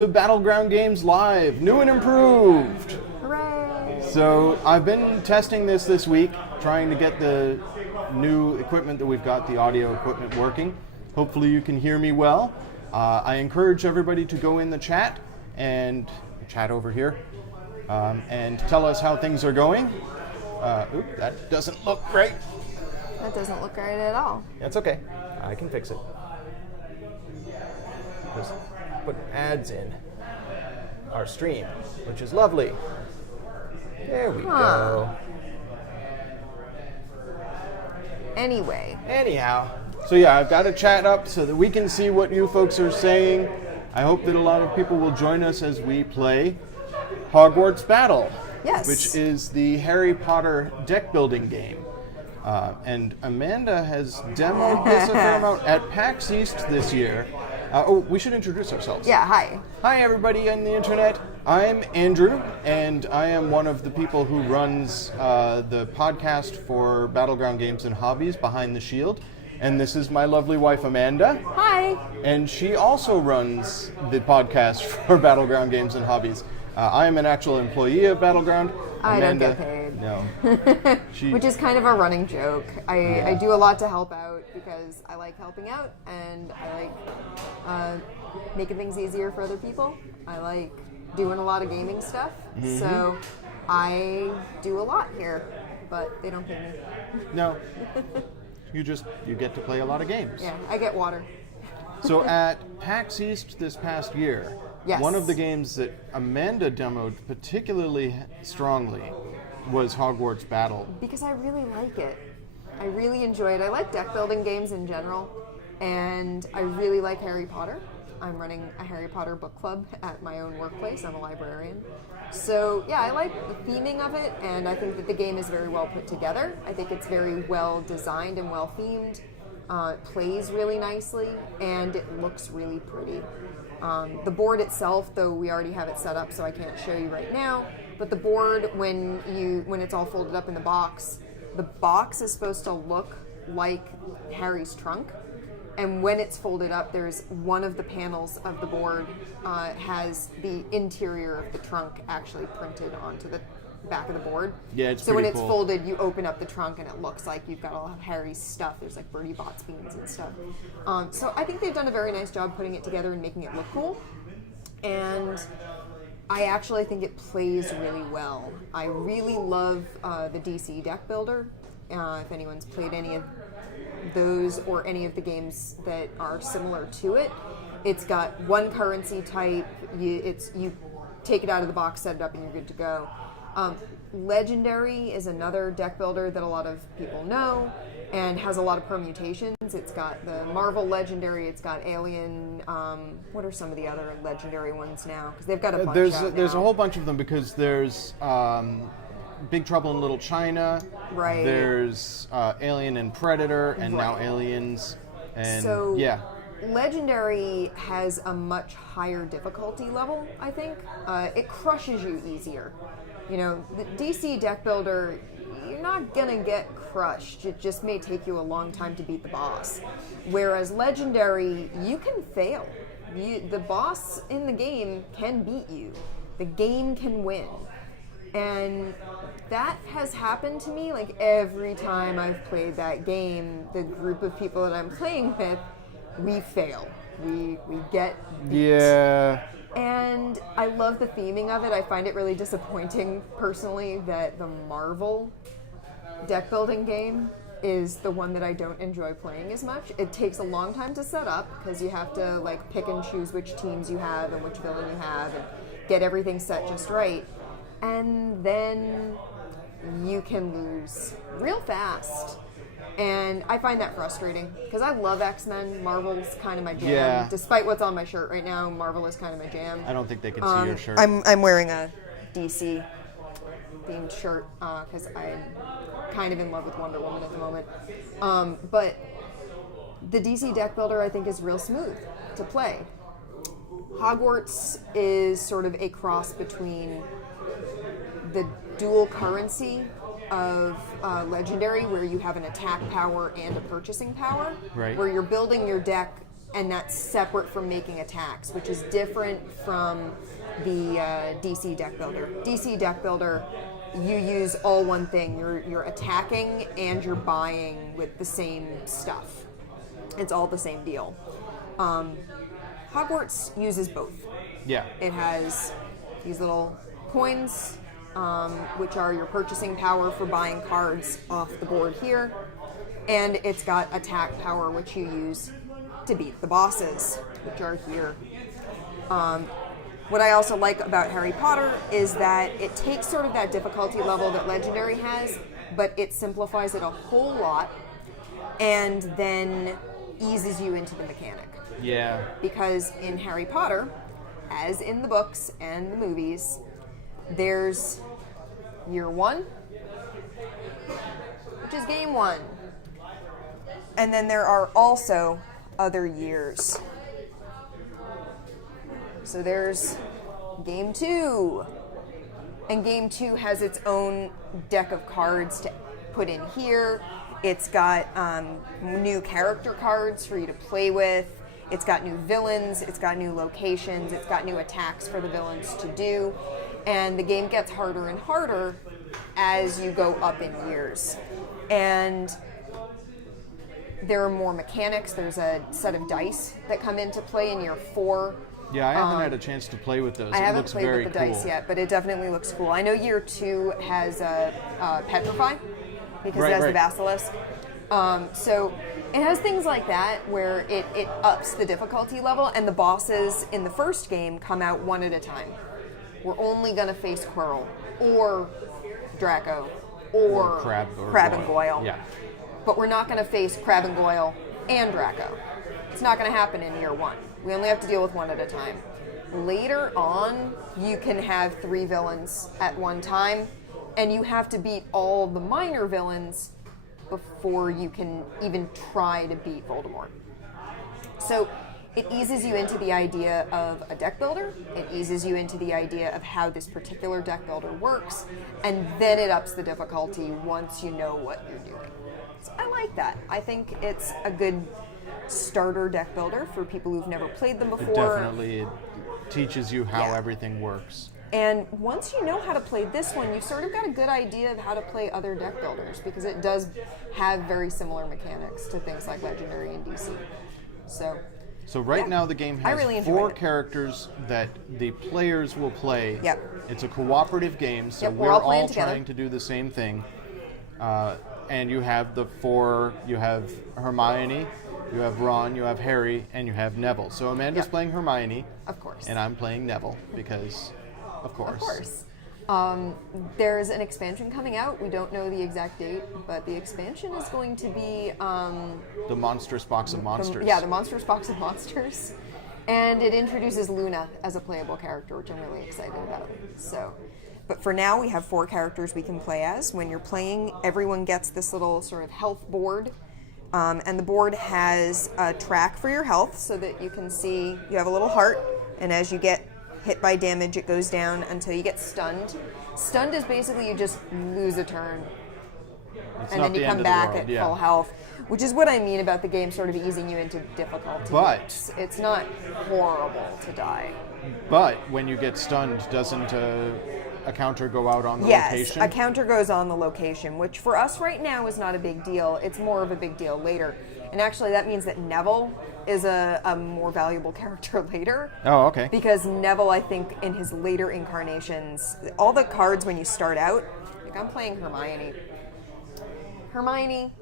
The Battleground Games Live, new and improved. Hooray! So I've been testing this week, trying to get the new equipment that we've got, the audio equipment working. Hopefully you can hear me well. I encourage everybody to go in the chat and chat over here and tell us how things are going. That doesn't look right. That doesn't look right at all. That's okay. I can fix it. Just put ads in our stream, which is lovely. There we go. Anyhow, so yeah, I've got a chat up so that we can see what you folks are saying. I hope that a lot of people will join us as we play Hogwarts Battle, Yes. which is the Harry Potter deck building game. And Amanda has demoed this a fair amount at PAX East this year. We should introduce ourselves. Yeah, hi. Hi, everybody on the internet. I'm Andrew, and I am one of the people who runs the podcast for Battleground Games and Hobbies, Behind the Shield. And this is my lovely wife, Amanda. Hi. And she also runs the podcast for Battleground Games and Hobbies. I am an actual employee of Battleground. I don't Amanda, get paid. No. Which is kind of a running joke. I do a lot to help out because I like helping out and I like making things easier for other people. I like doing a lot of gaming stuff. Mm-hmm. So I do a lot here, but they don't pay me. No. You get to play a lot of games. Yeah, I get water. So at PAX East this past year, Yes. one of the games that Amanda demoed particularly strongly was Hogwarts Battle. Because I really like it. I really enjoy it. I like deck building games in general, and I really like Harry Potter. I'm running a Harry Potter book club at my own workplace. I'm a librarian. So yeah, I like the theming of it, and I think that the game is very well put together. I think it's very well designed and well themed. It plays really nicely, and it looks really pretty. The board itself, though we already have it set up, so I can't show you right now, but the board, when it's all folded up in the box is supposed to look like Harry's trunk, and when it's folded up, there's one of the panels of the board has the interior of the trunk actually printed onto the back of the board. Yeah, it's so when pretty it's cool. folded, you open up the trunk and it looks like you've got all of Harry's stuff. There's like Bertie Bott's beans and stuff. So I think they've done a very nice job putting it together and making it look cool. And I actually think it plays really well. I really love the DC deck builder. If anyone's played any of those or any of the games that are similar to it, it's got one currency type. You take it out of the box, set it up, and you're good to go. Legendary is another deck builder that a lot of people know and has a lot of permutations. It's got the Marvel Legendary, it's got Alien. What are some of the other Legendary ones now? Because they've got a bunch There's now. a whole bunch of them because there's Big Trouble in Little China. Right. There's Alien and Predator, and now Right. Aliens. And So yeah. Legendary has a much higher difficulty level, I think. It crushes you easier. You know, the DC deck builder, you're not gonna get crushed. It just may take you a long time to beat the boss. Whereas Legendary, you can fail. The boss in the game can beat you. The game can win. And that has happened to me like every time I've played that game. The group of people that I'm playing with, we fail. We get beat. Yeah. And I love the theming of it. I find it really disappointing, personally, that the Marvel deck building game is the one that I don't enjoy playing as much. It takes a long time to set up because you have to like pick and choose which teams you have and which villain you have and get everything set just right. And then you can lose real fast. And I find that frustrating because I love X-Men. Marvel's kind of my jam. Yeah. Despite what's on my shirt right now, Marvel is kind of my jam. I don't think they can see your shirt. I'm wearing a DC themed shirt because I'm kind of in love with Wonder Woman at the moment. But the DC deck builder I think is real smooth to play. Hogwarts is sort of a cross between the dual currency of Legendary, where you have an attack power and a purchasing power, Right. where you're building your deck and that's separate from making attacks, which is different from the DC deck builder. DC deck builder, you use all one thing. You're attacking and you're buying with the same stuff. It's all the same deal. Hogwarts uses both. Yeah. It has these little coins, which are your purchasing power for buying cards off the board here. And it's got attack power, which you use to beat the bosses, which are here. What I also like about Harry Potter is that it takes sort of that difficulty level that Legendary has, but it simplifies it a whole lot and then eases you into the mechanic. Yeah. Because in Harry Potter, as in the books and the movies, there's year one, which is game one. And then there are also other years. So there's game two. And game two has its own deck of cards to put in here. It's got new character cards for you to play with. It's got new villains. It's got new locations. It's got new attacks for the villains to do. And the game gets harder and harder as you go up in years. And there are more mechanics. There's a set of dice that come into play in year 4. Yeah, I haven't had a chance to play with those. I haven't looks played very with the cool. dice yet, but it definitely looks cool. I know year 2 has Petrify, because it has the Basilisk. So it has things like that where it ups the difficulty level, and the bosses in the first game come out one at a time. We're only going to face Quirrell, or Draco, or Crab and Goyle. Yeah. But we're not going to face Crab and Goyle and Draco. It's not going to happen in year 1. We only have to deal with one at a time. Later on, you can have 3 villains at one time, and you have to beat all the minor villains before you can even try to beat Voldemort. So it eases you into the idea of a deck builder, it eases you into the idea of how this particular deck builder works, and then it ups the difficulty once you know what you're doing. So I like that. I think it's a good starter deck builder for people who've never played them before. It teaches you how everything works. And once you know how to play this one, you've sort of got a good idea of how to play other deck builders, because it does have very similar mechanics to things like Legendary and DC. So right now the game has really 4 characters that the players will play. Yep. It's a cooperative game, so we're all playing trying to do the same thing. And you have you have Hermione, you have Ron, you have Harry, and you have Neville. So Amanda's playing Hermione. Of course. And I'm playing Neville, because, of course. Of course. There's an expansion coming out. We don't know the exact date, but the expansion is going to be... the Monstrous Box of Monsters. The Monstrous Box of Monsters. And it introduces Luna as a playable character, which I'm really excited about. But for now, we have 4 characters we can play as. When you're playing, everyone gets this little sort of health board. And the board has a track for your health, so that you can see you have a little heart, and as you get hit by damage, it goes down until you get stunned. Stunned is basically you just lose a turn, and then you come back at full health, which is what I mean about the game sort of easing you into difficulty. But it's not horrible to die. But when you get stunned, doesn't a counter go out on the location? Yes, a counter goes on the location, which for us right now is not a big deal. It's more of a big deal later. And actually that means that Neville is a more valuable character later. Oh, okay. Because Neville, I think, in his later incarnations, all the cards when you start out, like I'm playing Hermione. Hermione,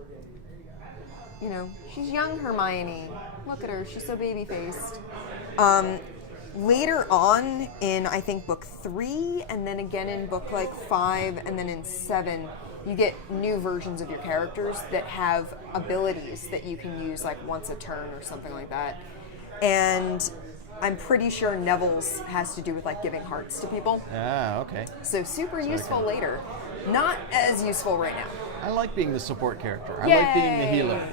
she's young Hermione. Look at her, she's so baby-faced. Later on in, I think, book 3, and then again in book 5, and then in 7, you get new versions of your characters that have abilities that you can use once a turn or something like that. And I'm pretty sure Neville's has to do with giving hearts to people. Ah, okay. So super useful later. Not as useful right now. I like being the support character. I like being the healer.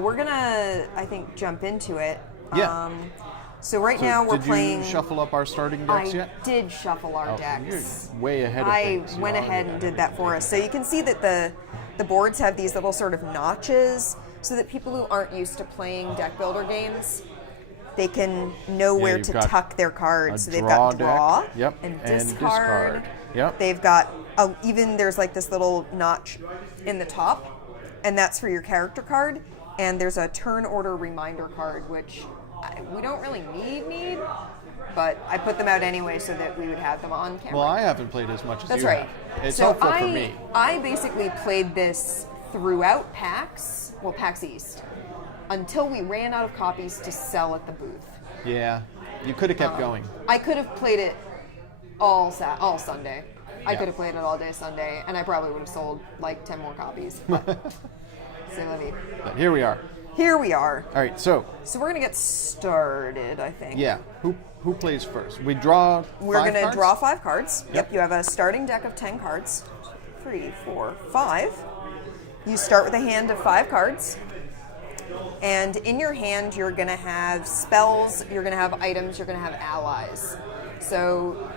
We're gonna, I think, jump into it. Yeah. So now we're playing... Did you shuffle up our starting decks yet? I did shuffle our decks. You're way ahead of things. I went ahead and did that for us. So you can see that the boards have these little sort of notches. so that people who aren't used to playing deck builder games, they can know where you've to got tuck their cards. So they've draw got draw deck. Yep. and And discard. discard. Yep. They've got, even there's like this little notch in the top, and that's for your character card. And there's a turn order reminder card, which we don't really need, but I put them out anyway so that we would have them on camera. Well, I haven't played as much as That's you right. have. It's so helpful for me. I basically played this throughout PAX East, until we ran out of copies to sell at the booth. Yeah, you could have kept going. I could have played it all Sunday. I Yeah. could have played it all day Sunday, and I probably would have sold like 10 more copies. But c'est la vie. But here we are. Here we are. All right, so we're gonna get started, I think. yeah, who plays first? We draw. We're five gonna cards? draw 5 cards. Yep. You have a starting deck of 10 cards. 3, 4, 5. You start with a hand of 5 cards. And in your hand, you're going to have spells, you're going to have items, you're going to have allies. So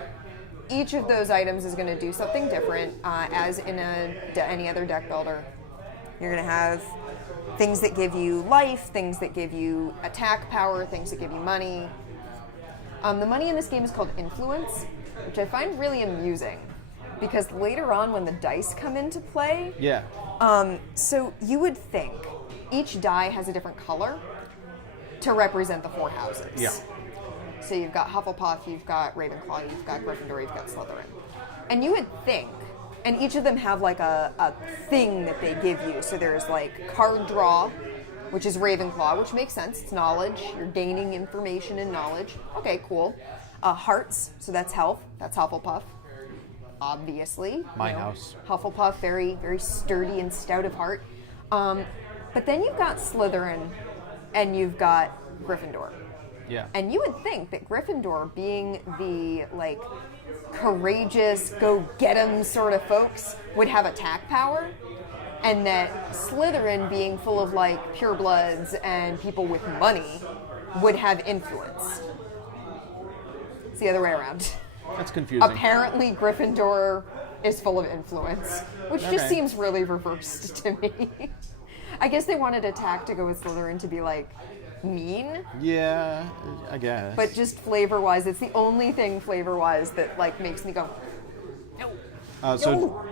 each of those items is going to do something different, as in any other deck builder. You're going to have things that give you life, things that give you attack power, things that give you money. The money in this game is called influence, which I find really amusing, because later on when the dice come into play, Yeah. so you would think each die has a different color to represent the 4 houses. Yeah. So you've got Hufflepuff, you've got Ravenclaw, you've got Gryffindor, you've got Slytherin. And you would think, and each of them have like a thing that they give you. So there's like card draw, which is Ravenclaw, which makes sense. It's knowledge. You're gaining information and knowledge. Okay, cool. Hearts, so that's health. That's Hufflepuff. Obviously. My house. Hufflepuff, very, very sturdy and stout of heart. But then you've got Slytherin and you've got Gryffindor. Yeah. And you would think that Gryffindor, being the like courageous, go get 'em sort of folks, would have attack power, and that Slytherin, being full of like purebloods and people with money, would have influence. It's the other way around. That's confusing. Apparently, Gryffindor is full of influence, which just Okay. seems really reversed to me. I guess they wanted attack to go with Slytherin to be like mean, Yeah, I guess. but just flavor-wise, it's the only thing flavor-wise that like makes me go, no. So No.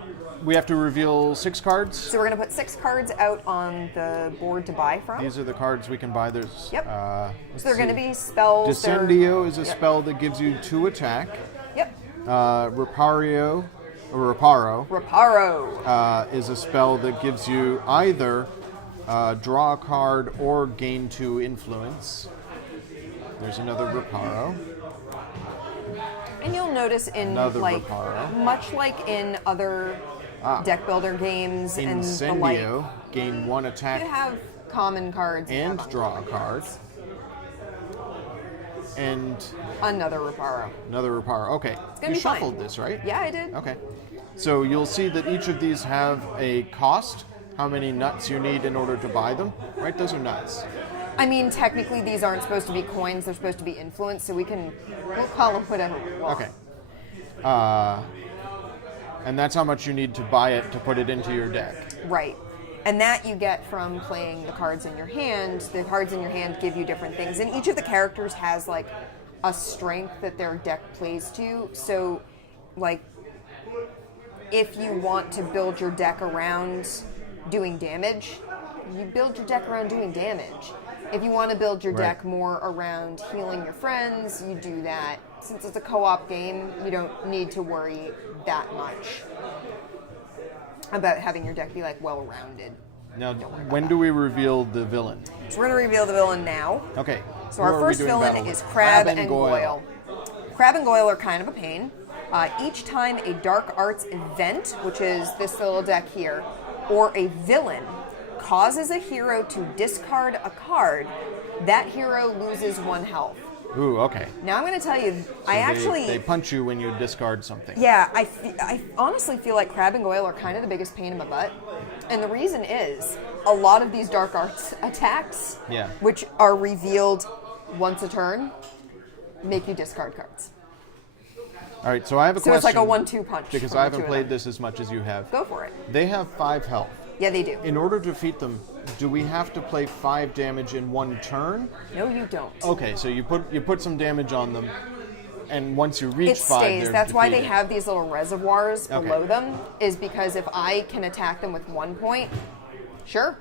we have to reveal 6 cards. So we're gonna put 6 cards out on the board to buy from. These are the cards we can buy. There's. Yep. Let's So they're gonna see. be spells. they're- Descendio is a Yep. spell that gives you 2 attack. Yep. Reparo is a spell that gives you either draw a card or gain 2 influence. There's another Reparo. And you'll notice in Another like Reparo. much like in other deck builder games and the like, Incendio, gain 1 attack you have common cards and have draw a card. And another Reparo. another Reparo. Okay. gonna You be fine. shuffled this, right? Yeah, I did. Okay. So you'll see that each of these have a cost, how many nuts you need in order to buy them, right? Those are nuts. I mean, technically these aren't supposed to be coins, they're supposed to be influence, so we'll call them whatever we want. Okay. And that's how much you need to buy it to put it into your deck. Right. And that you get from playing the cards in your hand. The cards in your hand give you different things. And each of the characters has like a strength that their deck plays to. So like if you want to build your deck around doing damage, you build your deck around doing damage. If you want to build your Right. deck more around healing your friends, you do that. Since it's a co-op game, you don't need to worry that much about having your deck be like well-rounded. Now, when do we reveal the villain? So we're going to reveal the villain now. Okay. So who our are we first doing villain battle is with? Crab and Goyle. Crab and Goyle are kind of a pain. Each time a dark arts event, which is this little deck here, or a villain causes a hero to discard a card, that hero loses 1 health. Ooh, okay. Now I'm going to tell you, They punch you when you discard something. Yeah, I honestly feel like Crab and Goyle are kind of the biggest pain in my butt. And the reason is, a lot of these dark arts attacks, Yeah. which are revealed once a turn, make you discard cards. All right, so I have a So question. it's like a 1-2 punch. Because from I the two haven't of played them. this as much as you have. Go for it. They have 5 health. Yeah, they do. In order to defeat them, do we have to play 5 damage in one turn? No, you don't. Okay, so you put some damage on them, and once you reach It 5, stays. they're That's why they defeated. have these little reservoirs Okay. below them, is because if I can attack them with 1 point, sure.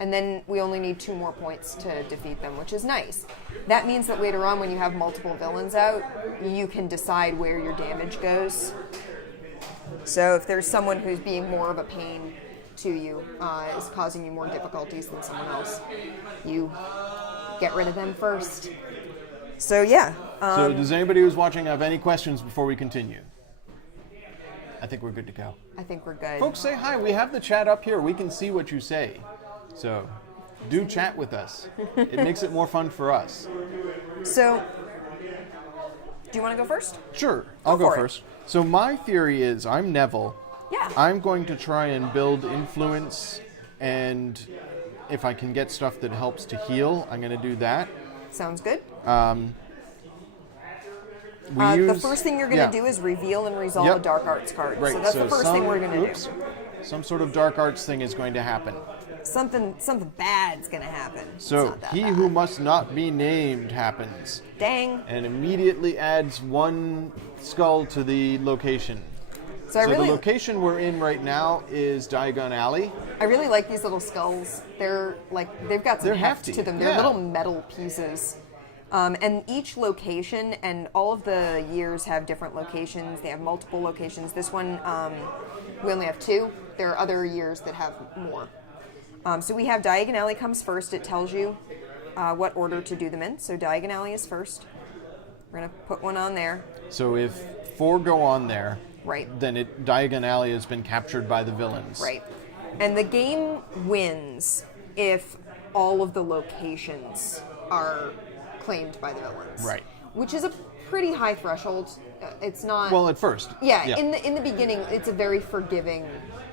And then we only need 2 more points to defeat them, which is nice. That means that later on when you have multiple villains out, you can decide where your damage goes. So if there's someone who's being more of a pain to you, is causing you more difficulties than someone else, you get rid of them first. So yeah. So does anybody who's watching have any questions before we continue? I think we're good to go. I think we're good. Folks, say hi. We have the chat up here. We can see what you say. So do chat with us. It makes it more fun for us. So, do you want to go first? Sure, I'll go for it. first. So my theory is I'm Neville. Yeah. I'm going to try and build influence, and if I can get stuff that helps to heal, I'm going to do that. Sounds good. The first thing you're going to do is reveal and resolve Yep. a dark arts card. Right, So that's the first thing we're going to do. Some sort of dark arts thing is going to happen. Something bad's going to happen. It's So not that he bad. who must not be named happens, Dang. and immediately adds 1 skull to the location. So I So really the location we're in right now is Diagon Alley. like these little skulls. They're like, they've got some They're heft hefty, to them. They're yeah. little metal pieces. And each location, and all of the years have different locations. They have multiple locations. This one, we only have 2. There are other years that have more. So we have Diagon Alley comes first. It tells you what order to do them in. So Diagon Alley is first. We're going to put 1 on there. So if 4 go on there, Right. then Diagon Alley has been captured by the villains. Right. And the game wins if all of the locations are claimed by the villains. Right. Which is a pretty high threshold. It's not. Well, at first. yeah. In the beginning, it's a very forgiving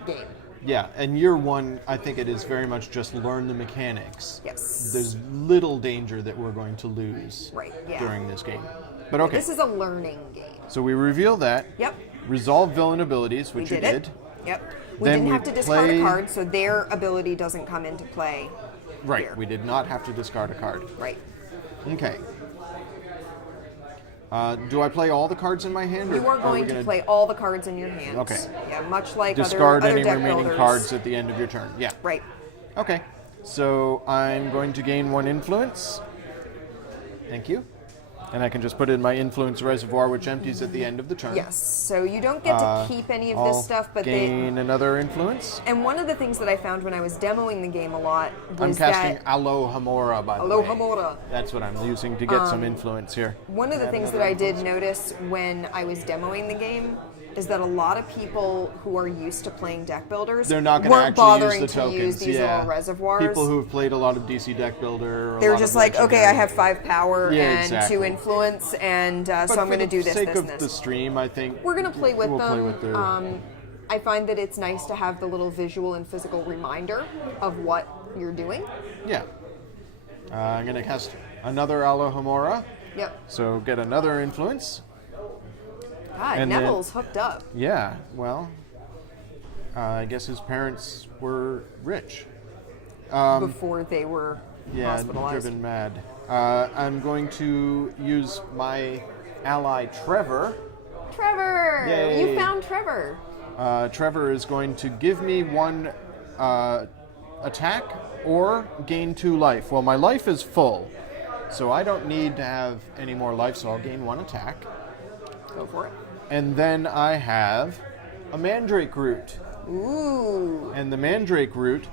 game. Yeah, and year 1, I think it is very much just learn the mechanics. Yes. There's little danger that we're going to lose Right, yeah. during this game. But okay, This is a learning game. so we reveal that. Yep. Resolve villain abilities, which We you did did. it. Yep. We Then didn't we have to discard play- a card, so their ability doesn't come into play. Right, here. we did not have to discard a card. Right. Okay. Do I play all the cards in my hand? Or You are we going to gonna play all the cards in your hands. Okay. Yeah, much like discard other any deck remaining builders. cards at the end of your turn? Yeah. Right. Okay. So I'm going to gain 1 influence. Thank you. And I can just put it in my influence reservoir, which empties at the end of the turn. Yes. So you don't get to keep any of I'll this stuff, but gain another influence. And one of the things that I found when I was demoing the game a lot I'm was casting that Alohomora, by the way. Alohomora. That's what I'm using to get some influence here. One of the things that I did notice when I was demoing the game is that a lot of people who are used to playing deck builders They're not going to weren't actually bothering use the to tokens. use these yeah. little reservoirs. People who have played a lot of DC Deck Builder. Or they a were lot just of like, okay, Legendary. I have 5 power Yeah, and exactly. 2 influence, and so But I'm going to do this, For the sake this, of and the this. stream, I think We're going to play with we'll them. Play with the, I find that it's nice to have the little visual and physical reminder of what you're doing. yeah. I'm going to cast another Alohomora. Yep. So get another influence. God, And then- Neville's hooked up. Yeah, well, I guess his parents were rich. Before they were Yeah, hospitalized. driven mad. I'm going to use my ally Trevor. Trevor! Yay. You found Trevor. Trevor is going to give me 1 attack or gain 2 life. Well, my life is full, so I don't need to have any more life, so I'll gain 1 attack. Go for it. And then I have a Mandrake Root. Ooh. And the Mandrake Root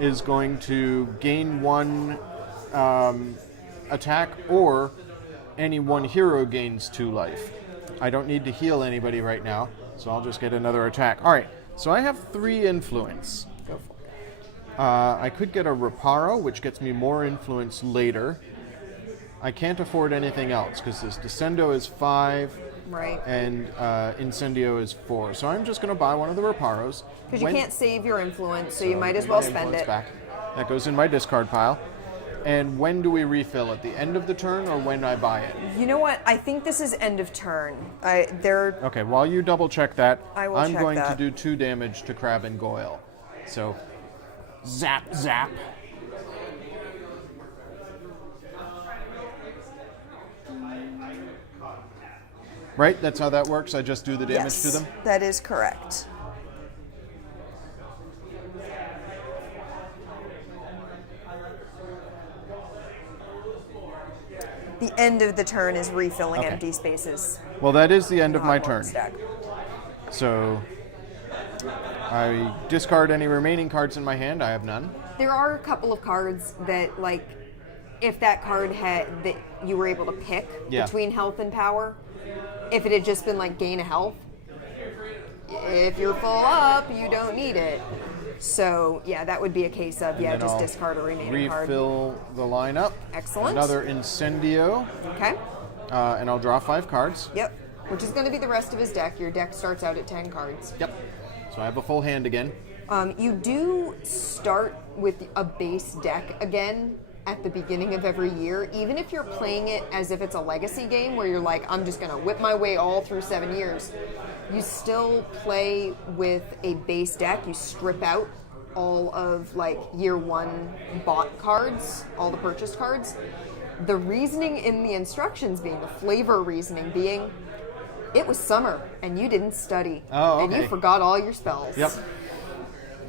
is going to gain 1 attack, or any 1 hero gains 2 life. I don't need to heal anybody right now, so I'll just get another attack. All right, so I have 3 influence. Go for it. I could get a Reparo, which gets me more influence later. I can't afford anything else because this Descendo is 5. Right. And Incendio is 4. So I'm just going to buy one of the Reparos. Because you can't save your influence, so you might as well spend it. Back. That goes in my discard pile. And when do we refill? At the end of the turn or when I buy it? You know what? I think this is end of turn. They're Okay, while you double check that, I will I'm check going that. to do 2 damage to Crab and Goyle. So Zap, zap. Right? That's how that works? I just do the damage to them? That is correct. The end of the turn is refilling Okay. empty spaces. Well, that is the end in of the my Hogwarts turn. Stack. So I discard any remaining cards in my hand. I have none. There are a couple of cards that, like, if that card had that you were able to pick Yeah. between health and power, if it had just been like gain a health, if you're full up, you don't need it. So yeah, that would be a case of And then just I'll discard a remaining card. refill the lineup. Excellent. Another Incendio. Okay. And I'll draw 5 cards. Yep. Which is going to be the rest of his deck. Your deck starts out at 10 cards. Yep. So I have a full hand again. You do start with a base deck again at the beginning of every year, even if you're playing it as if it's a legacy game where you're like, I'm just going to whip my way all through 7 years. You still play with a base deck. You strip out all of like year 1 bought cards, all the purchased cards. The reasoning in the instructions being, the flavor reasoning being, it was summer and you didn't study. Oh, And okay. you forgot all your spells. Yep.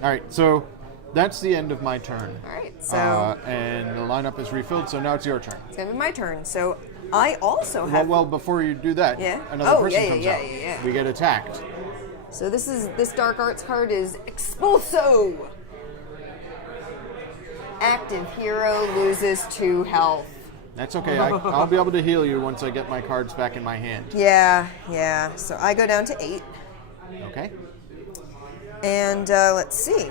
All right, so that's the end of my turn. All right, so And the lineup is refilled, so now it's your turn. it's going to be my turn. So I also have... Well, before you do that, Yeah? another Oh, person yeah, comes yeah, out. yeah, yeah. We get attacked. So this Dark Arts card is Expulso. Active hero loses 2 health. That's okay. I'll be able to heal you once I get my cards back in my hand. Yeah. So I go down to 8. Okay? And let's see.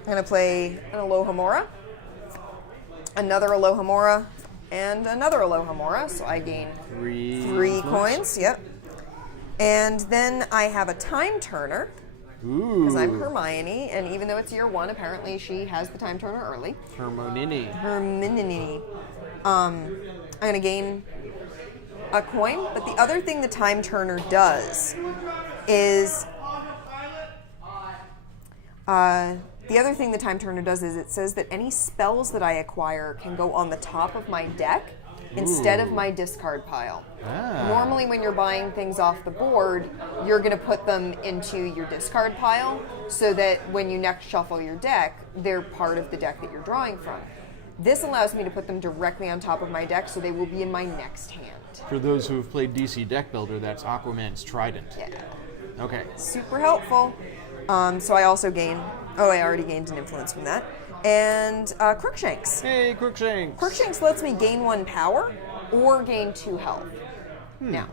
I'm going to play an Alohomora, another Alohomora, and another Alohomora. So I gain 3 influence. coins. Yep. And then I have a Time Turner. Ooh. Because I'm Hermione, and even though it's year 1, apparently she has the Time Turner early. Hermione. Hermione. I'm going to gain a coin, but the other thing the Time Turner does is... it says that any spells that I acquire can go on the top of my deck instead of my discard pile. Ah. Normally when you're buying things off the board, you're going to put them into your discard pile so that when you next shuffle your deck, they're part of the deck that you're drawing from. This allows me to put them directly on top of my deck, so they will be in my next hand. For those who have played DC Deck Builder, that's Aquaman's Trident. Yeah. Okay. Super helpful. So I also gain... Oh, I already gained an influence from that. And Crookshanks. Hey, Crookshanks. Crookshanks lets me gain 1 power or gain 2 health. Now,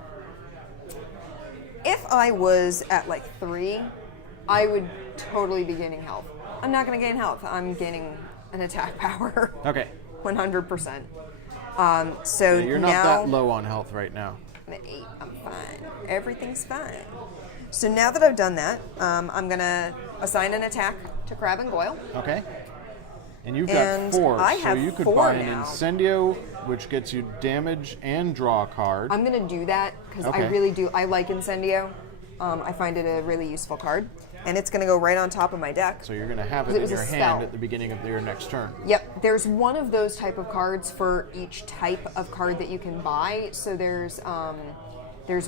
if I was at like 3, I would totally be gaining health. I'm not going to gain health. I'm gaining an attack power. Okay. 100%. So Yeah, you're not now, that low on health right now. I'm at 8. I'm fine. Everything's fine. So now that I've done that, I'm going to assign an attack to Crab and Goyle. Okay. And you've And got 4, I so have you could 4 buy now. an Incendio, which gets you damage and draw a card. I'm going to do that because I Okay. really do. I like Incendio. I find it a really useful card. And it's going to go right on top of my deck. So you're going to have it It in was a your spell. hand at the beginning of your next turn. Yep, there's one of those type of cards for each type of card that you can buy. So there's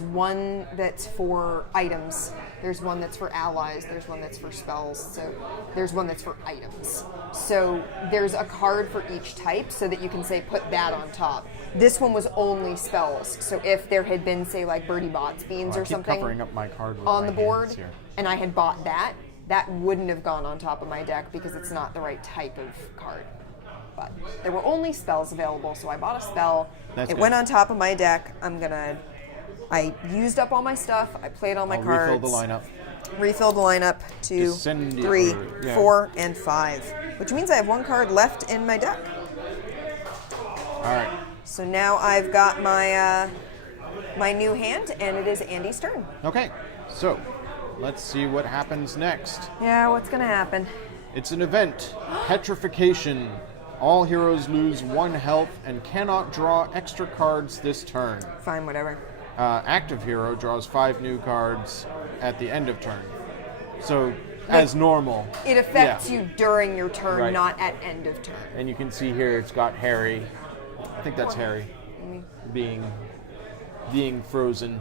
one that's for items, there's one that's for allies, there's one that's for spells, so there's one that's for items. So there's a card for each type so that you can say put that on top. This one was only spells, so if there had been, say, like Birdie Bots Beans I or keep something covering up my card with on my the board, hands here. and I had bought that, that wouldn't have gone on top of my deck because it's not the right type of card. But there were only spells available, so I bought a spell. That's it good. went on top of my deck. I used up all my stuff. I played all my I'll cards. refill the lineup. Refill the lineup to Descendio, 3, yeah. 4, and 5, which means I have 1 card left in my deck. All right. So now I've got my my new hand, and it is Andy's turn. Okay. So let's see what happens next. Yeah, what's gonna happen? It's an event. Petrification. All heroes lose 1 health and cannot draw extra cards this turn. Fine, whatever. Active hero draws 5 new cards at the end of turn. So as normal. It affects Yeah. you during your turn, Right. not at end of turn. And you can see here it's got Harry. I think that's Harry being frozen.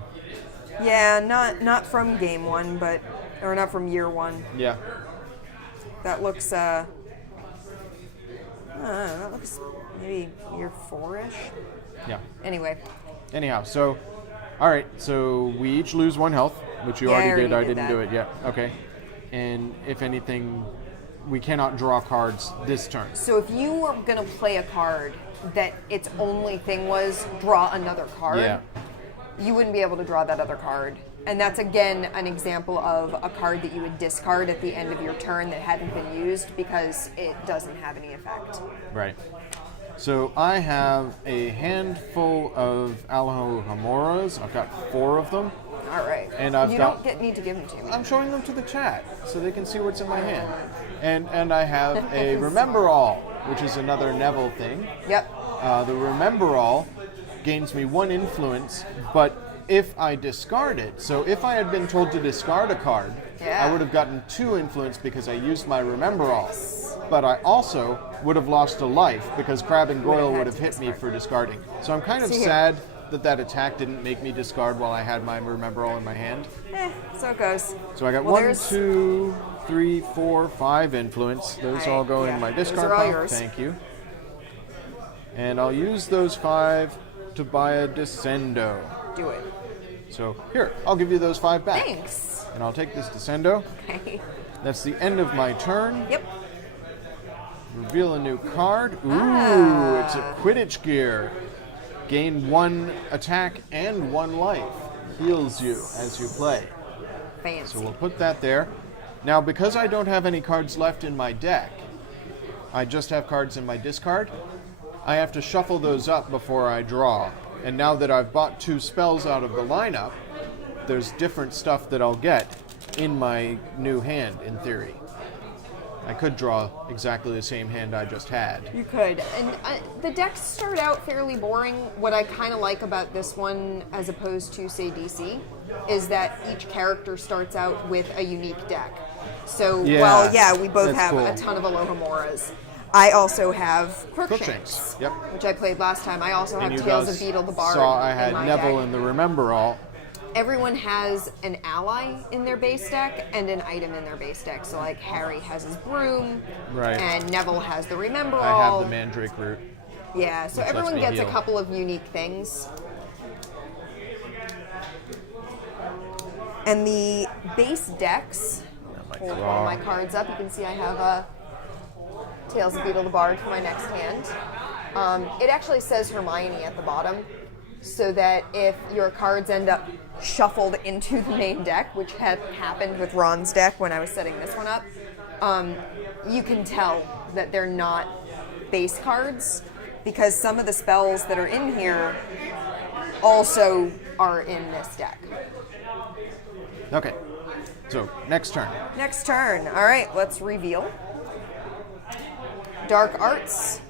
Yeah, not from game one, or not from year one. Yeah. That looks maybe year 4-ish. Yeah. Anyway, Anyhow, so all right, so we each lose 1 health, which you Yeah, I already did. I already did didn't that. do it yet. Okay. And if anything, we cannot draw cards this turn. so if you were gonna play a card that its only thing was draw another card, Yeah. you wouldn't be able to draw that other card. And that's again an example of a card that you would discard at the end of your turn that hadn't been used because it doesn't have any effect. Right. So I have a handful of Alohamoras. I've got 4 of them. All right. And I've you got- don't need to give them to me. I'm showing them to the chat so they can see what's in my hand. And I have a Remember All, which is another Neville thing. Yep. The Remember All gains me 1 influence, but if I discard it, so if I had been told to discard a card, Yeah. I would have gotten 2 influence because I used my Remember All. But I also would have lost a life because Crab and Goyle would have hit me for discarding. So I'm kind of See here. sad that attack didn't make me discard while I had my Remember All in my hand. So it goes. So I got Well, 1, there's- 2, 3, 4, 5 influence. Those all go in my those discard are all pile. yours. Thank you. And I'll use those 5 to buy a Descendo. Do it. So here, I'll give you those 5 back. Thanks. And I'll take this Descendo. Okay. That's the end of my turn. Yep. Reveal a new card. Ooh, it's a Quidditch gear. Gain 1 attack and 1 life. Heals you as you play. Fancy. So we'll put that there. Now, because I don't have any cards left in my deck, I just have cards in my discard, I have to shuffle those up before I draw. And now that I've bought 2 spells out of the lineup, there's different stuff that I'll get in my new hand, in theory. I could draw exactly the same hand I just had. You could. And the decks start out fairly boring. What I kind of like about this one, as opposed to, say, DC, is that each character starts out with a unique deck. So, Yeah, we both that's have cool. a ton of Alohamoras. I also have Crookshanks, Crookshanks, yep. which I played last time. I also have And you Tales guys of Beetle the Bard. saw I in had my Neville deck. in the Remember All. Everyone has an ally in their base deck and an item in their base deck. So, like, Harry has his broom, Right. and Neville has the Remember I All. have the Mandrake root. Yeah, so Which lets everyone me gets heal. a couple of unique things. And the base decks, pull one of my cards up, you can see I have Tales of Beetle the Bard for my next hand. It actually says Hermione at the bottom, so that if your cards end up shuffled into the main deck, which had happened with Ron's deck when I was setting this one up, you can tell that they're not base cards, because some of the spells that are in here also are in this deck. Okay, so next turn. Next turn. All right, let's reveal. Dark Arts.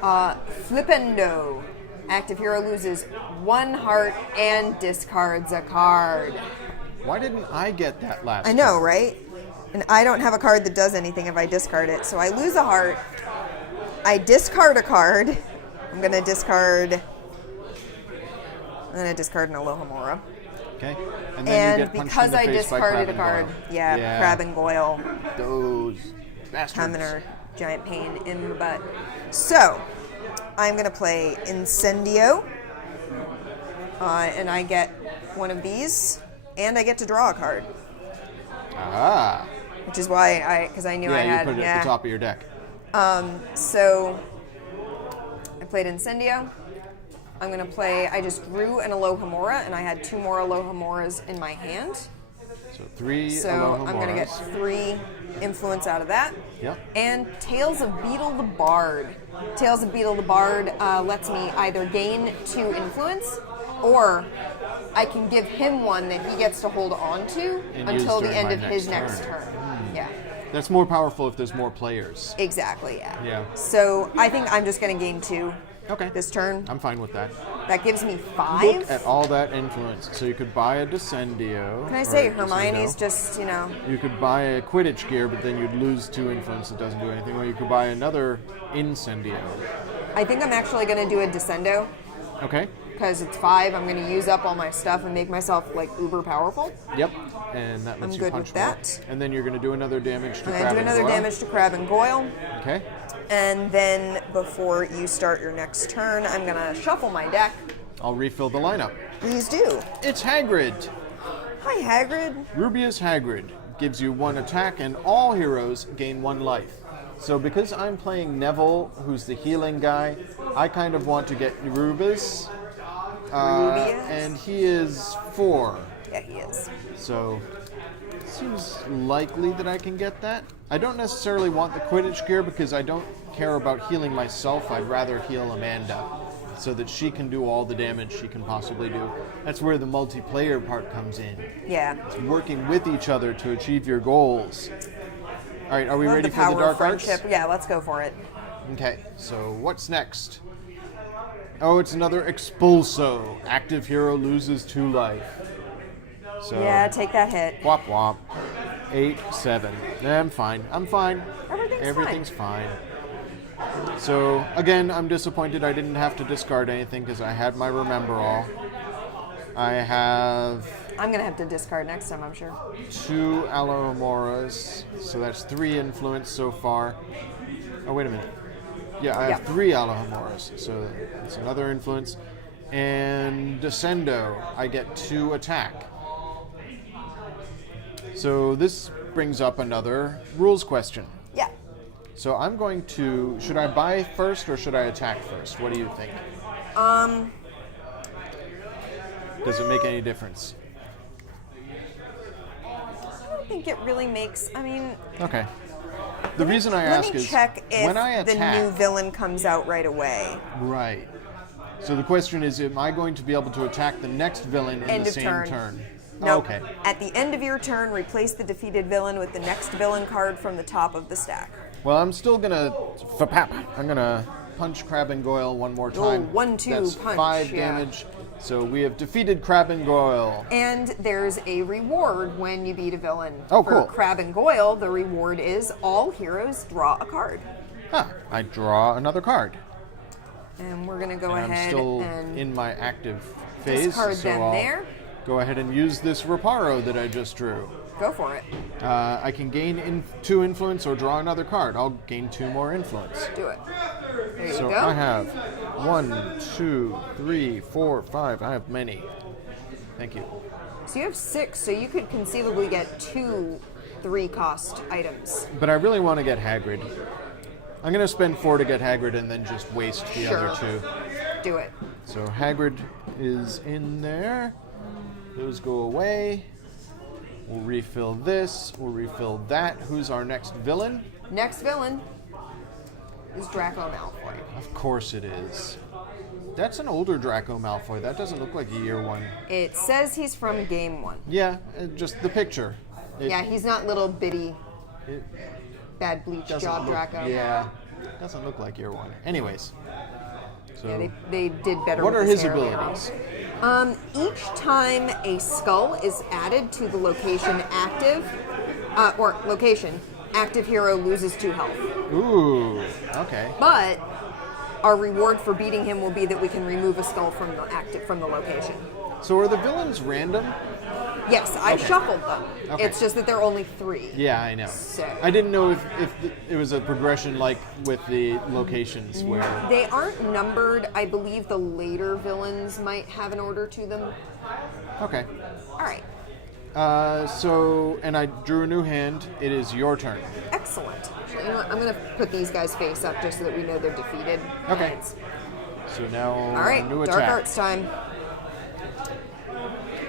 Flipendo. Active hero loses 1 heart and discards a card. Why didn't I get that last I know, turn? right? And I don't have a card that does anything if I discard it. So I lose a heart. I discard a card. I'm going to discard an Alohomora. Okay. And then you get punched in because the I face by discarded Crab a and card, Goyle. Crab and Goyle. Those bastards. Having a giant pain in the butt. So, I'm going to play Incendio. And I get one of these. And I get to draw a card. Ah. Which is why because I knew I had. You put it at the top of your deck. So, I played Incendio. I'm going to play, I just drew an Alohomora, and I had 2 more Alohomoras in my hand. So 3 So Alohamoras. I'm going to get 3 influence out of that. Yep. And Tales of Beetle the Bard. Tales of Beetle the Bard lets me either gain 2 influence, or I can give him 1 that he gets to hold on to And until use the during end my of his next next turn. turn. Yeah. That's more powerful if there's more players. Exactly, yeah. Yeah. So I think I'm just going to gain 2 Okay. this turn. I'm fine with that. That gives me 5. Look at all that influence. So you could buy a Descendio. Can I say or Hermione's Descendo. just, You could buy a Quidditch gear, but then you'd lose 2 influence. It doesn't do anything. Or you could buy another Incendio. I think I'm actually going to do a Descendo Okay. because it's 5. I'm going to use up all my stuff and make myself like uber powerful. Yep. And that lets I'm you good punch with more. that. And then you're going to do another damage to I'm Crab going to do and another Goyle. damage to Crab and Goyle. Okay. And then before you start your next turn, I'm going to shuffle my deck. I'll refill the lineup. Please do. It's Hagrid. Hi, Hagrid. Rubius Hagrid gives you 1 attack, and all heroes gain 1 life. So because I'm playing Neville, who's the healing guy, I kind of want to get Rubius. Rubius? And he is 4. Yeah, he is. So it seems likely that I can get that. I don't necessarily want the Quidditch gear because I don't care about healing myself. I'd rather heal Amanda so that she can do all the damage she can possibly do. That's where the multiplayer part comes in. Yeah. It's working with each other to achieve your goals. All right, are we Love ready the for the power of Dark Arts? friendship. Yeah, let's go for it. Okay, so what's next? Oh, it's another Expulso. Active hero loses 2 life. So, Yeah, take that hit. whop whop. 8, 7. I'm fine. I'm fine. Everything's fine. So, again, I'm disappointed I didn't have to discard anything because I had my Remember All. I have I'm going to have to discard next time, I'm sure. 2 Alomoras, so that's 3 influence so far. Oh, wait a minute. Yeah, I have 3 Alomoras, so that's another influence. And Descendo, I get 2 attack. So this brings up another rules question. Yeah. So I'm going to, should I buy first or should I attack first? What do you think? Does it make any difference? I don't think it really makes, Okay. The reason I let ask me is check if when I the attack, new villain comes out right away. right. So the question is, am I going to be able to attack the next villain in End the of same turn. turn? Nope. Okay. At the end of your turn, replace the defeated villain with the next villain card from the top of the stack. Well, I'm still gonna fapap. I'm gonna punch Crab and Goyle 1 more time. 1-2 That's punch, 5 yeah. damage. So we have defeated Crab and Goyle. And there's a reward when you beat a villain. Oh, For cool. Crab and Goyle, the reward is all heroes draw a card. Huh. I draw another card. And we're going to go And I'm ahead still and in my active phase. discard so them I'll there. go ahead and use this Reparo that I just drew. Go for it. I can gain 2 influence or draw another card. I'll gain 2 more influence. Do it. There you So go. I have 1, 2, 3, 4, 5. I have many. Thank you. So you have 6, so you could conceivably get 2 3-cost items. But I really want to get Hagrid. I'm going to spend 4 to get Hagrid and then just waste the Sure. other 2. Do it. So Hagrid is in there. Those go away. We'll refill this. We'll refill that. Who's our next villain? Next villain is Draco Malfoy. Of course it is. That's an older Draco Malfoy. That doesn't look like a year 1. It says he's from game 1. Yeah, just the picture. Yeah, he's not little bitty It bad bleach doesn't jaw look, Draco. Yeah, doesn't look like year 1. Anyways. So Yeah, they did better what with are his his hair later abilities? on. Each time a skull is added to the location active hero loses 2 health. Ooh, okay. But our reward for beating him will be that we can remove a skull from the location. So are the villains random? Yes, I shuffled them. Okay. It's just that there are only 3. Yeah, I know. So- I didn't know if it was a progression like with the locations where... They aren't numbered. I believe the later villains might have an order to them. Okay. All right. And I drew a new hand. It is your turn. Excellent. You know what? I'm going to put these guys face up just so that we know they're defeated. Okay. Hands. So now All right. new Dark attack. Arts time.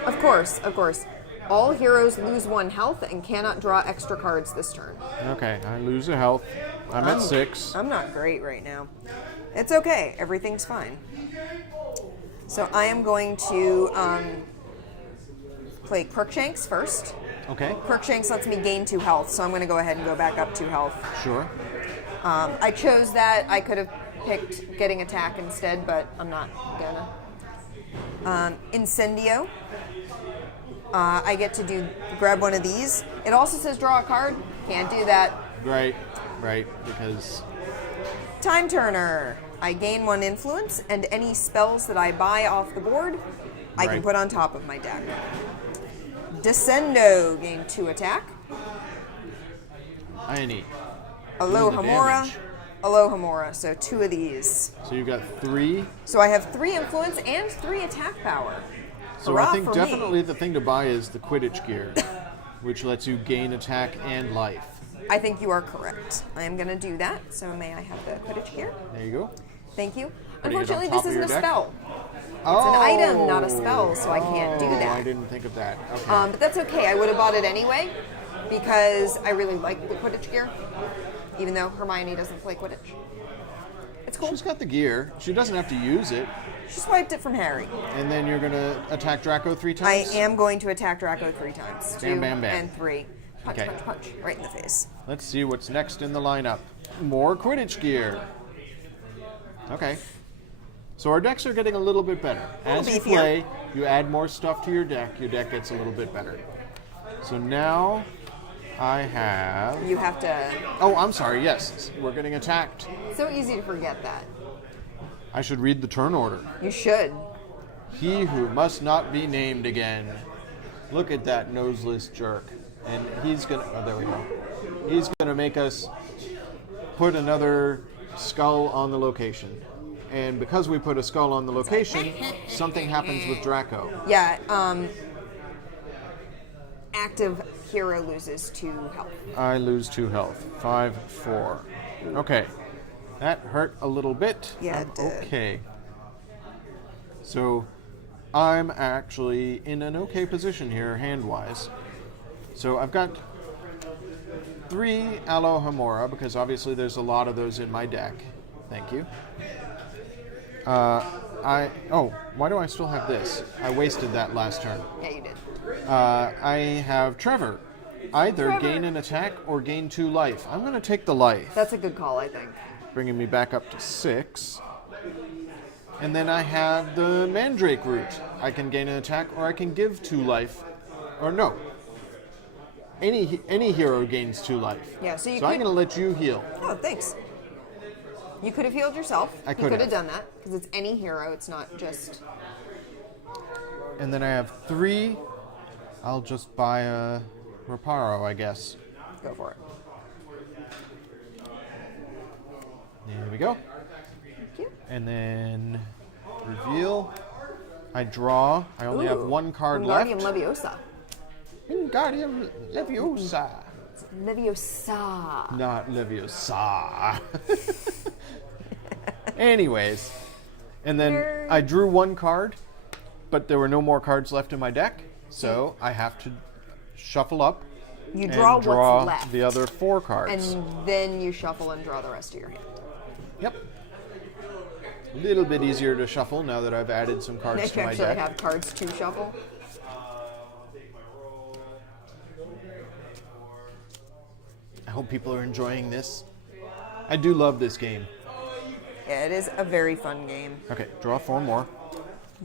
Of course. All heroes lose 1 health and cannot draw extra cards this turn. Okay, I lose a health. I'm at 6. I'm not great right now. It's okay. Everything's fine. So I am going to play Crookshanks first. Okay, Crookshanks lets me gain 2 health, so I'm going to go ahead and go back up 2 health. sure. I chose that. I could have picked getting attack instead, but I'm not gonna. Incendio. I get to grab one of these. It also says draw a card. Can't do that. Right, because... Time Turner. I gain 1 influence, and any spells that I buy off the board, I can put on top of my deck. Descendo. Gain 2 attack. I need... Alohomora. Alohomora. So 2 of these. So you got 3. So I have 3 influence and 3 attack power. So Hurrah I think for definitely me. the thing to buy is the Quidditch gear, which lets you gain attack and life. I think you are correct. I am going to do that. So may I have the Quidditch gear? There you go. Thank you. Putting it on Unfortunately, top this of isn't your a deck? spell. It's an item, not a spell, so I can't do that. I didn't think of that. Okay. But that's okay. I would have bought it anyway because I really like the Quidditch gear, even though Hermione doesn't play Quidditch. It's cool. She's got the gear. She doesn't have to use it. She swiped it from Harry. And then you're going to attack Draco 3 I times? am going to attack Draco 3 times. Bam, 2 bam, bam. and 3. Punch, Okay. punch, punch. Right in the face. Let's see what's next in the lineup. More Quidditch gear. Okay. So our decks are getting a little bit better. As you beefier. play, you add more stuff to your deck gets a little bit better. So now I have... You have to... Oh, I'm sorry, yes. We're getting attacked. So easy to forget that. I should read the turn order. You should. He who must not be named again. Look at that noseless jerk. And he's gonna... Oh, there we go. He's gonna make us put another skull on the location. And because we put a skull on the location, something happens with Draco. Yeah, active hero loses 2 health. I lose 2 health. 5, 4. Okay. That hurt a little bit. Yeah, it did. Okay. So, I'm actually in an okay position here, hand-wise. So, I've got 3 Alohomora, because obviously there's a lot of those in my deck. Thank you. Why do I still have this? I wasted that last turn. Yeah, you did. I have Trevor. Either gain an attack or gain 2 life. I'm going to take the life, That's a good call, I think. bringing me back up to 6. And then I have the Mandrake route. I can gain an attack or I can give 2 life. Or no. Any hero gains 2 life. Yeah, so you I'm could- going to let you heal. Oh, thanks. You could have healed yourself. I You could could have. have done that because it's any hero. It's not just. And then I have 3. I'll just buy a Reparo, I guess. Go for it. There we go. Thank you. And then reveal. I draw. I only have Ooh, 1 card Wingardium left. Leviosa. Wingardium Leviosa. Leviosa. Not Leviosa. Anyways. And then Nerd. I drew 1 card, but there were no more cards left in my deck. So I have to shuffle up You and draw draw what's left. the other 4 cards. And then you shuffle and draw the rest of your hand. Yep. A little bit easier to shuffle now that I've added some cards Now to you my actually deck. have cards to shuffle. I hope people are enjoying this. I do love this game. Yeah, it is a very fun game. Okay, draw 4 more.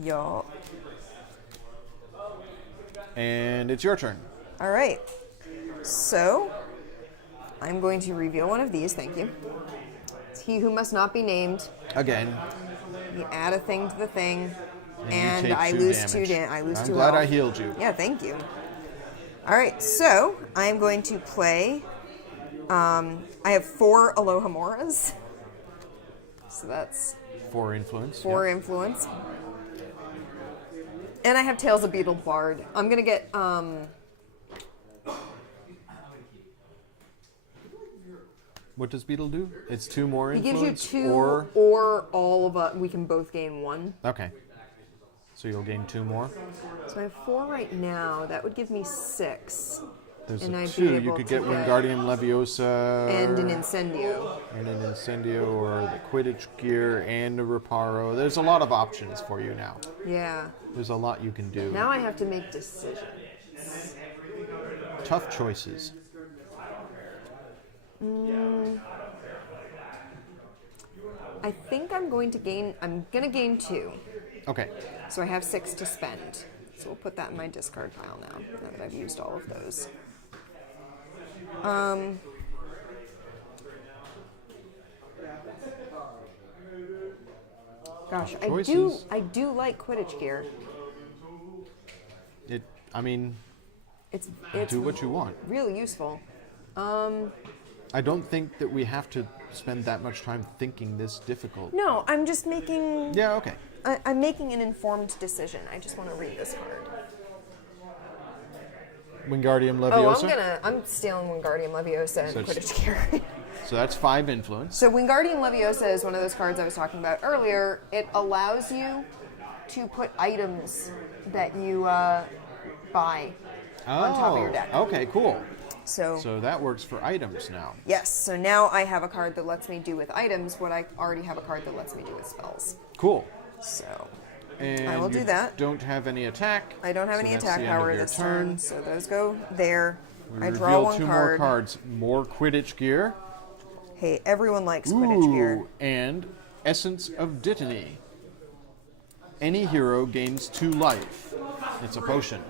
Yo. And it's your turn. All right. So, I'm going to reveal one of these. Thank you. It's He Who Must Not Be Named. Again. You add a thing to the thing, you and take I 2 lose damage. 2 damage. I lose I'm 2 glad health. I healed you. Yeah, thank you. All right, so I am going to play. I have 4 Alohomoras. So that's 4 influence. 4 yeah. influence. And I have Tales of Beetle Bard. I'm going to get. What does Beetle do? It's 2 more He gives influence? you 2 or all of us. We can both gain 1. Okay. So you'll gain 2 more? So I have 4 right now. That would give me 6. There's And a I'd 2. be You able could to get get- Wingardium Leviosa. And an Incendio. And an Incendio or the Quidditch gear and a Reparo. There's a lot of options for you now. Yeah. There's a lot you can do. Now I have to make decisions. Tough choices. I think I'm going to gain 2. Okay. So I have 6 to spend. So we'll put that in my discard pile now that I've used all of those. Gosh, Choices. I do like Quidditch gear. I mean, It's do what you want. really useful. I don't think that we have to spend that much time thinking this difficult. No, I'm just making. Yeah, okay. I'm making an informed decision. I just want to read this card. Wingardium Oh, Leviosa. I'm stealing Wingardium Leviosa and So it's- Quidditch gear. So that's 5 influence. So Wingardium Leviosa is one of those cards I was talking about earlier. It allows you to put items that you buy on top of your deck. Okay, cool. So So that works for items now. yes, so now I have a card that lets me do with items what I already have a card that lets me do with spells. Cool. So And I will do you that. Don't have any attack. I don't have so any that's attack the end of power your this turn, so those go there. We I draw reveal one 2 card. more cards. More Quidditch gear. Hey, everyone likes Quidditch gear. Ooh, and Essence of Dittany. Any hero gains 2 life. It's a potion.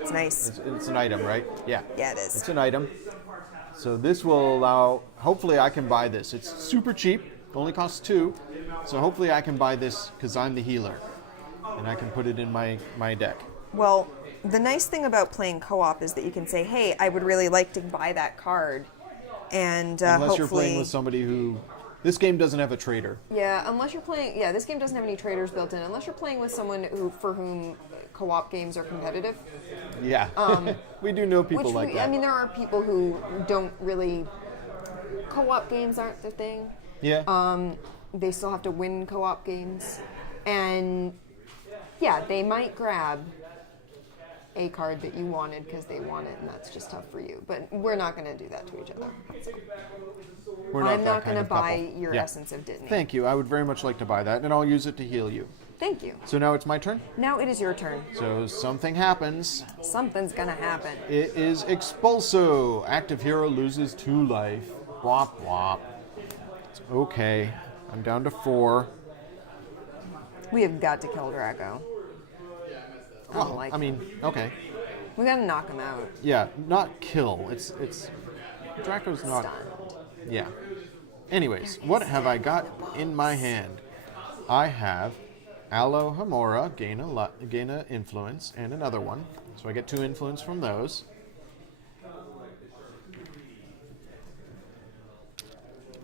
It's nice. It's an item, right? Yeah. Yeah, it is. It's an item. So this will allow, hopefully I can buy this. It's super cheap, only costs 2. So hopefully I can buy this because I'm the healer. And I can put it in my deck. Well, the nice thing about playing co-op is that you can say, hey, I would really like to buy that card. And Unless hopefully... you're playing with somebody who... This game doesn't have a trader. Yeah, unless you're playing... Yeah, this game doesn't have any traders built in. Unless you're playing with someone for whom co-op games are competitive. Yeah. We do know people like that. I mean, there are people who don't really... Co-op games aren't their thing. Yeah. They still have to win co-op games. And, yeah, they might grab a card that you wanted because they want it, and that's just tough for you. But we're not going to do that to each other. So. We're I'm that not kind going to of buy couple. your Yeah. Essence of Dittany. Thank you. I would very much like to buy that, and I'll use it to heal you. Thank you. So now it's my turn. Now it is your turn. So something happens. Something's going to happen. It is Expulso. Active hero loses 2 life. Wop wop. It's okay. I'm down to 4. We have got to kill Draco. I don't like him. mean, okay. We got to knock him out. Yeah, not kill. It's Draco's not. Stunned. Yeah. Anyways, what have I got in my hand? I have Alohomora, gain a influence, and another one. So I get 2 influence from those.